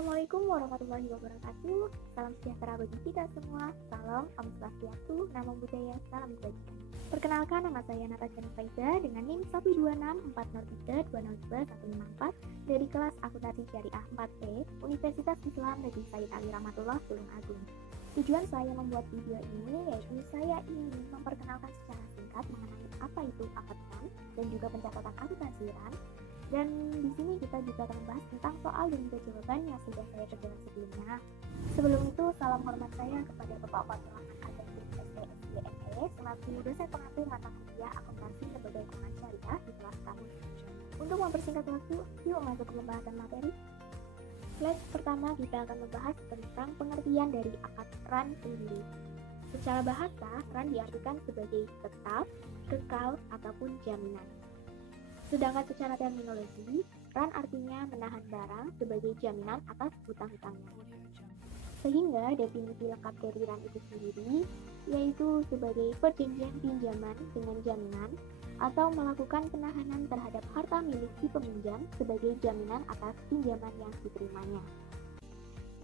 Assalamualaikum warahmatullahi wabarakatuh. Salam sejahtera bagi kita semua. Salam Om Swastiastu, Namo Buddhaya, salam kebajikan. Perkenalkan, nama saya Natasha Faiza dengan NIM 1264032025154 dari kelas Akuntansi Syariah 4E, Universitas Islam Negeri Said Ali Rahmatullah, Tulung Agung. Tujuan saya membuat video ini yaitu saya ingin memperkenalkan secara singkat mengenai apa itu akad ran dan juga pencatatan akuntansiran. Dan di sini kita juga akan membahas tentang soal dan juga jawaban yang sudah saya kerjakan sebelumnya. Sebelum itu, salam hormat saya kepada Bapak Pahlawan Akademik SDSDME selaku dosen pengambil mata kuliah akuntansi lembaga keuangan syariah di kelas kamu. Untuk mempersingkat waktu, yuk masuk ke pembahasan materi. Slide pertama kita akan membahas tentang pengertian dari akad ran sendiri. Secara bahasa, ran diartikan sebagai tetap, kekal, ataupun jaminan. Sedangkan secara terminologi, ran artinya menahan barang sebagai jaminan atas hutang-hutangnya. Sehingga definisi lengkap dari ran itu sendiri yaitu sebagai perjanjian pinjaman dengan jaminan atau melakukan penahanan terhadap harta milik si peminjam sebagai jaminan atas pinjaman yang diterimanya.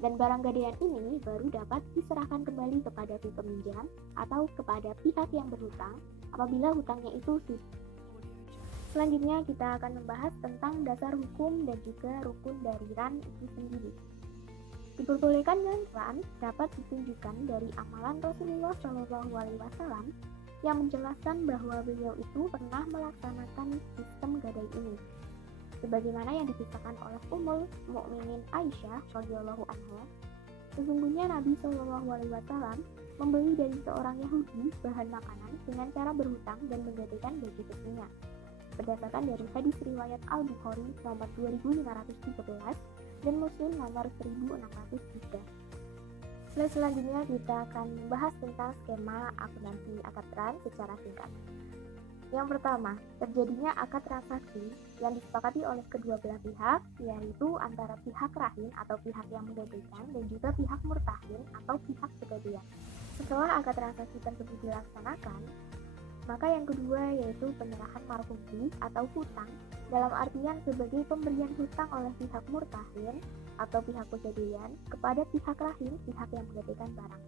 Dan barang gadaian ini baru dapat diserahkan kembali kepada si peminjam atau kepada pihak yang berhutang apabila hutangnya itu sudah. Selanjutnya kita akan membahas tentang dasar hukum dan juga rukun dari ran itu sendiri. Diperbolehkan dan ran dapat ditunjukkan dari amalan Rasulullah SAW yang menjelaskan bahwa beliau itu pernah melaksanakan sistem gadai ini. Sebagaimana yang dikisahkan oleh Ummul Mukminin Aisyah radhiyallahu anha, sesungguhnya Nabi SAW membeli dari seorang Yahudi bahan makanan dengan cara berhutang dan menggadaikan baju besinya. Berdasarkan dari hadis riwayat Al-Bukhari nomor 2513 dan Muslim nomor 1603. Slide selanjutnya kita akan membahas tentang skema akuntansi akad ran secara singkat. Yang pertama, terjadinya akad transaksi yang disepakati oleh kedua belah pihak, yaitu antara pihak rahin atau pihak yang menggadaikan dan juga pihak murtahin atau pihak pegadaian. Setelah akad transaksi tersebut dilaksanakan, maka yang kedua yaitu penyerahan marhubi atau hutang dalam artian sebagai pemberian hutang oleh pihak murtahin atau pihak pegadaian kepada pihak rahin, pihak yang menggadaikan barang.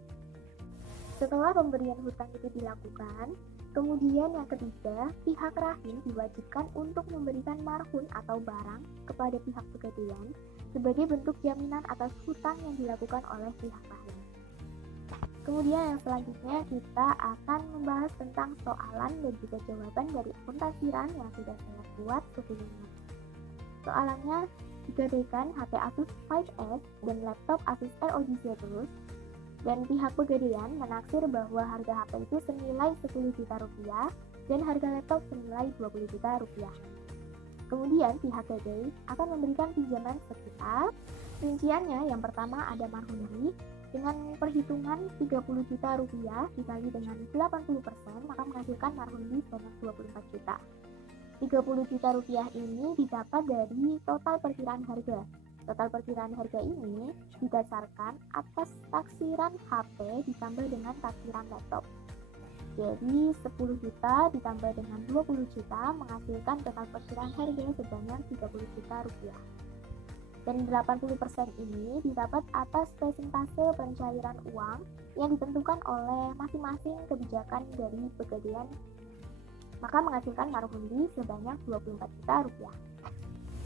Setelah pemberian hutang itu dilakukan, kemudian yang ketiga, pihak rahin diwajibkan untuk memberikan marhun atau barang kepada pihak pegadaian sebagai bentuk jaminan atas hutang yang dilakukan oleh pihak rahin. Kemudian yang selanjutnya kita akan membahas tentang soalan dan juga jawaban dari akuntansi ran yang sudah saya buat sebelumnya. Soalannya, digadaikan HP Asus 5S dan laptop Asus ROG Zephyrus dan pihak pegadaian menaksir bahwa harga HP itu senilai 10 juta rupiah dan harga laptop senilai 20 juta rupiah. Kemudian pihak gadai akan memberikan pinjaman sekitar, rinciannya yang pertama ada marhubi dengan perhitungan 30 juta rupiah dikali dengan 80% maka menghasilkan marhubi sebanyak 24 juta. 30 juta rupiah ini didapat dari total perkiraan harga. Total perkiraan harga ini didasarkan atas taksiran HP ditambah dengan taksiran laptop. Jadi 10 juta ditambah dengan 20 juta menghasilkan total perkiraan harga sebanyak 30 juta rupiah. Dan 80% ini didapat atas persentase pencairan uang yang ditentukan oleh masing-masing kebijakan dari pegadaian, maka menghasilkan marhubi sebanyak 24 juta rupiah.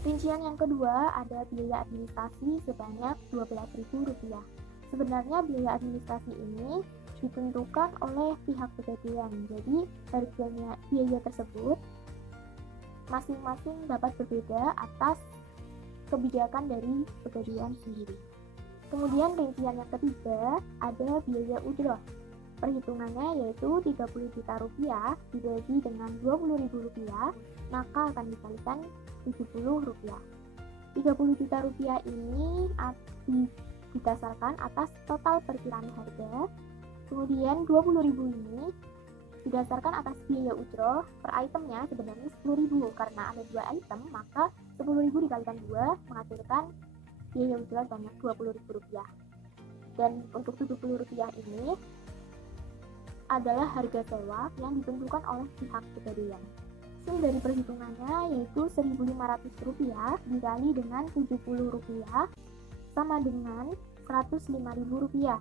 Rincian yang kedua ada biaya administrasi sebanyak 12.000 rupiah. Sebenarnya biaya administrasi ini ditentukan oleh pihak pegadaian, jadi harganya biaya tersebut masing-masing dapat berbeda atas kebijakan dari pegadaian sendiri. Kemudian rincian yang ketiga ada biaya ujroh. Perhitungannya yaitu 30 juta rupiah dibagi dengan 20.000 rupiah maka akan dikalikan 70 rupiah. 30 juta rupiah ini didasarkan atas total perkiraan harga. Kemudian 20.000 ini didasarkan atas biaya ujroh per itemnya sebenarnya 10.000 karena ada 2 item maka 10.000 dikalikan 2 menghasilkan biaya ujroh banyak 20.000 rupiah. Dan untuk 70 rupiah ini adalah harga sewa yang ditentukan oleh pihak pegadaian. Hasil dari perhitungannya yaitu 1.500 rupiah dikali dengan 70 rupiah sama dengan Rp105.000.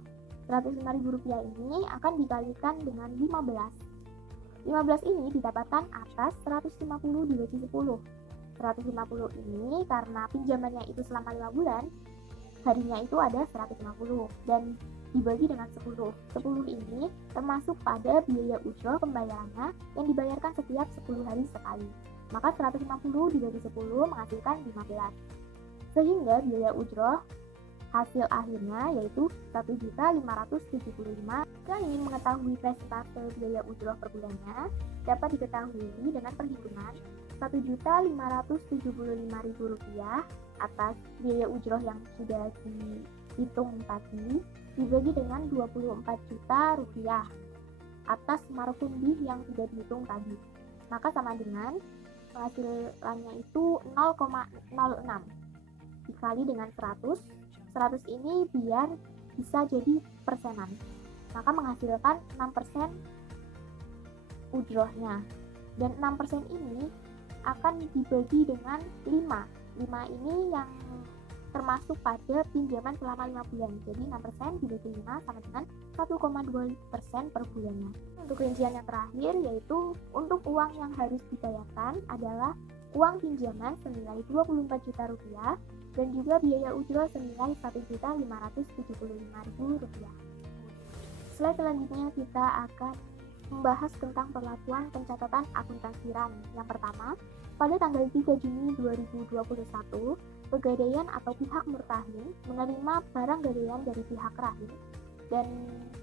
Rp105.000 ini akan dikalikan dengan 15. 15 ini didapatkan atas 150 dibagi 10. 150 ini karena pinjamannya itu selama 5 bulan, harinya itu ada 150 dan dibagi dengan 10. 10 ini termasuk pada biaya ujroh pembayarannya yang dibayarkan setiap 10 hari sekali. Maka 150 dibagi 10 menghasilkan 15. Sehingga biaya ujroh hasil akhirnya yaitu 1.575.000. Jika ingin mengetahui persentase biaya ujroh per bulannya, dapat diketahui dengan perhitungan Rp1.575.000 atas biaya ujroh yang sudah dihitung tadi dibagi dengan Rp24 juta atas markup bih yang tidak dihitung tadi. Maka sama dengan penghasilannya itu 0,06 dikali dengan 100. 100 ini biar bisa jadi persenan. Maka menghasilkan 6% ujrohnya. Dan 6% ini akan dibagi dengan 5. 5 ini yang termasuk pada pinjaman selama 5 bulan. Jadi 6% dibagi 5 sama dengan 1,2% per bulannya. Untuk rincian yang terakhir yaitu untuk uang yang harus dibayarkan adalah uang pinjaman senilai Rp24 juta dan juga biaya ujroh senilai Rp1.575.000. Slide selanjutnya kita akan membahas tentang perlakuan pencatatan akuntansi RAN. Yang pertama, pada tanggal 3 Juni 2021, pegadaian atau pihak murtahin menerima barang gadaian dari pihak rahin dan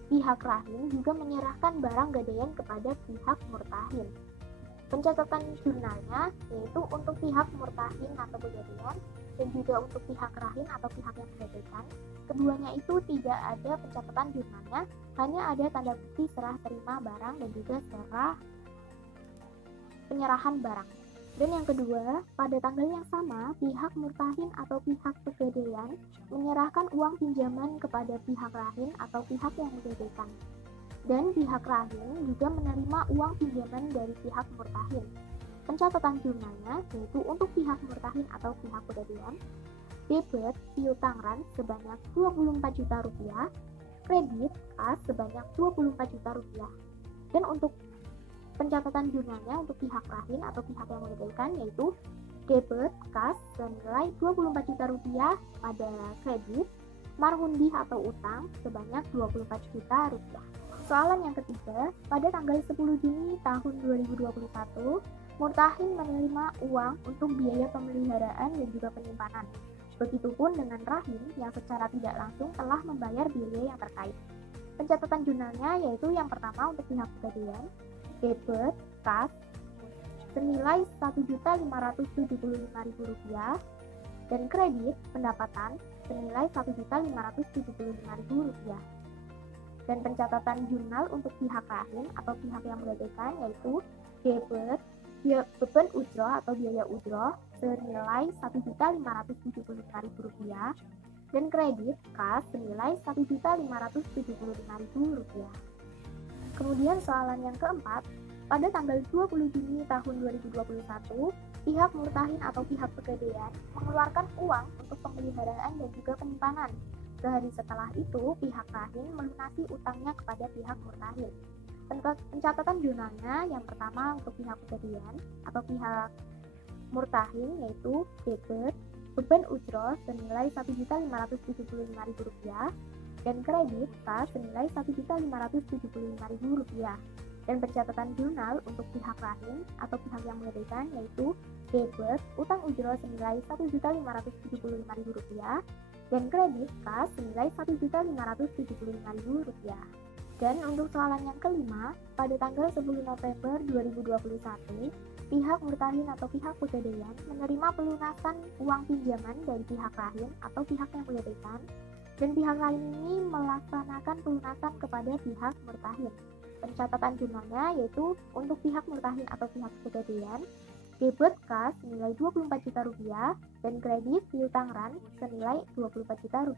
pihak rahin juga menyerahkan barang gadaian kepada pihak murtahin. Pencatatan jurnalnya yaitu untuk pihak murtahin atau pegadaian dan juga untuk pihak rahin atau pihak yang menggadaikan. Keduanya itu tidak ada pencatatan jurnalnya, hanya ada tanda bukti serah terima barang dan juga serah penyerahan barang. Dan yang kedua, pada tanggal yang sama, pihak murtahin atau pihak pegadaian menyerahkan uang pinjaman kepada pihak rahin atau pihak yang menggadaikan. Dan pihak rahin juga menerima uang pinjaman dari pihak murtahin. Pencatatan jurnalnya yaitu untuk pihak murtahin atau pihak pegadaian, debit piutang RAN sebanyak Rp24 juta, kredit kas sebanyak Rp24 juta. Dan untuk pencatatan jurnalnya untuk pihak rahin atau pihak yang menggadaikan yaitu debit kas senilai Rp24 juta pada kredit, marhundi atau utang sebanyak Rp24 juta. Soalan yang ketiga, pada tanggal 10 Juni tahun 2021, murtahin menerima uang untuk biaya pemeliharaan dan juga penyimpanan. Begitupun dengan rahim yang secara tidak langsung telah membayar biaya yang terkait. Pencatatan jurnalnya yaitu yang pertama untuk pihak pegadaian, debit kas senilai Rp1.575.000 dan kredit pendapatan senilai Rp1.575.000. Dan pencatatan jurnal untuk pihak rahin atau pihak yang menggadaikan yaitu debit beban ujroh atau biaya ujroh senilai Rp1.575.000 dan kredit kas senilai Rp1.575.000. Kemudian soalan yang keempat, pada tanggal 20 Juni tahun 2021, pihak murtahin atau pihak pegadaian mengeluarkan uang untuk pemeliharaan dan juga penyimpanan. Sehari setelah itu, pihak rahin melunasi utangnya kepada pihak murtahin. Pencatatan jurnalnya yang pertama untuk pihak pegadaian atau pihak murtahin yaitu debit beban ujroh senilai Rp1.575.000 dan kredit kas senilai Rp1.575.000. Dan pencatatan jurnal untuk pihak rahin atau pihak yang menggadaikan yaitu debit utang ujroh senilai Rp1.575.000 dan kredit kas senilai Rp1.575.000. Dan untuk soalan yang kelima, pada tanggal 10 November 2021, pihak murtahin atau pihak pegadaian menerima pelunasan uang pinjaman dari pihak rahin atau pihak yang menggadaikan, dan pihak lain ini melaksanakan pelunasan kepada pihak murtahin. Pencatatan jurnalnya yaitu untuk pihak murtahin atau pihak pegadaian, debit kas senilai Rp24 juta dan kredit piutang RAN senilai Rp24 juta.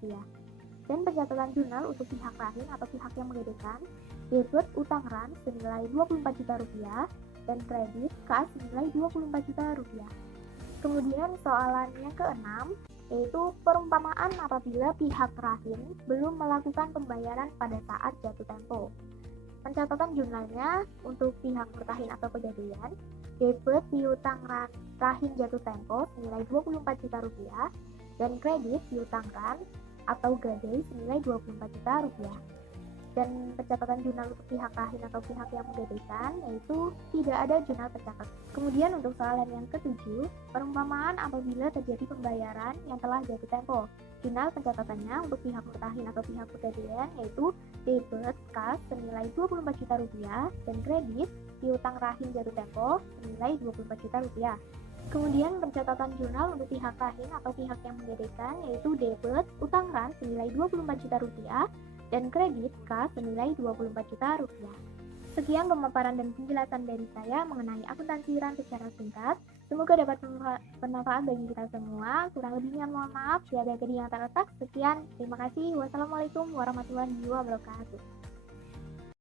Dan pencatatan jurnal untuk pihak rahin atau pihak yang menggadaikan, debit utang RAN senilai Rp24 juta dan kredit kas senilai Rp24 juta. Kemudian soalan yang keenam, yaitu perumpamaan apabila pihak rahim belum melakukan pembayaran pada saat jatuh tempo. Pencatatan jurnalnya untuk pihak murtahin atau pegadaian, debit piutang rahim jatuh tempo senilai Rp24 juta dan kredit piutang ran atau gadai senilai Rp24 juta. Dan pencatatan jurnal untuk pihak rahim atau pihak yang menggadaikan yaitu tidak ada jurnal tercatat. Kemudian untuk soalan yang ketujuh, perumpamaan apabila terjadi pembayaran yang telah jatuh tempo. Jurnal pencatatannya untuk pihak murtahin atau pihak pegadaian yaitu debit kas senilai Rp24 juta dan kredit piutang rahim jatuh tempo senilai Rp24 juta. Kemudian pencatatan jurnal untuk pihak rahim atau pihak yang menggadaikan yaitu debit utang ran senilai Rp24 juta dan kredit kas senilai Rp24 juta. Sekian pemaparan dan penjelasan dari saya mengenai akuntansi ran secara singkat. Semoga dapat bermanfaat bagi kita semua. Kurang lebihnya mohon maaf jika ada yang terletak. Sekian, terima kasih. Wassalamualaikum warahmatullahi wabarakatuh.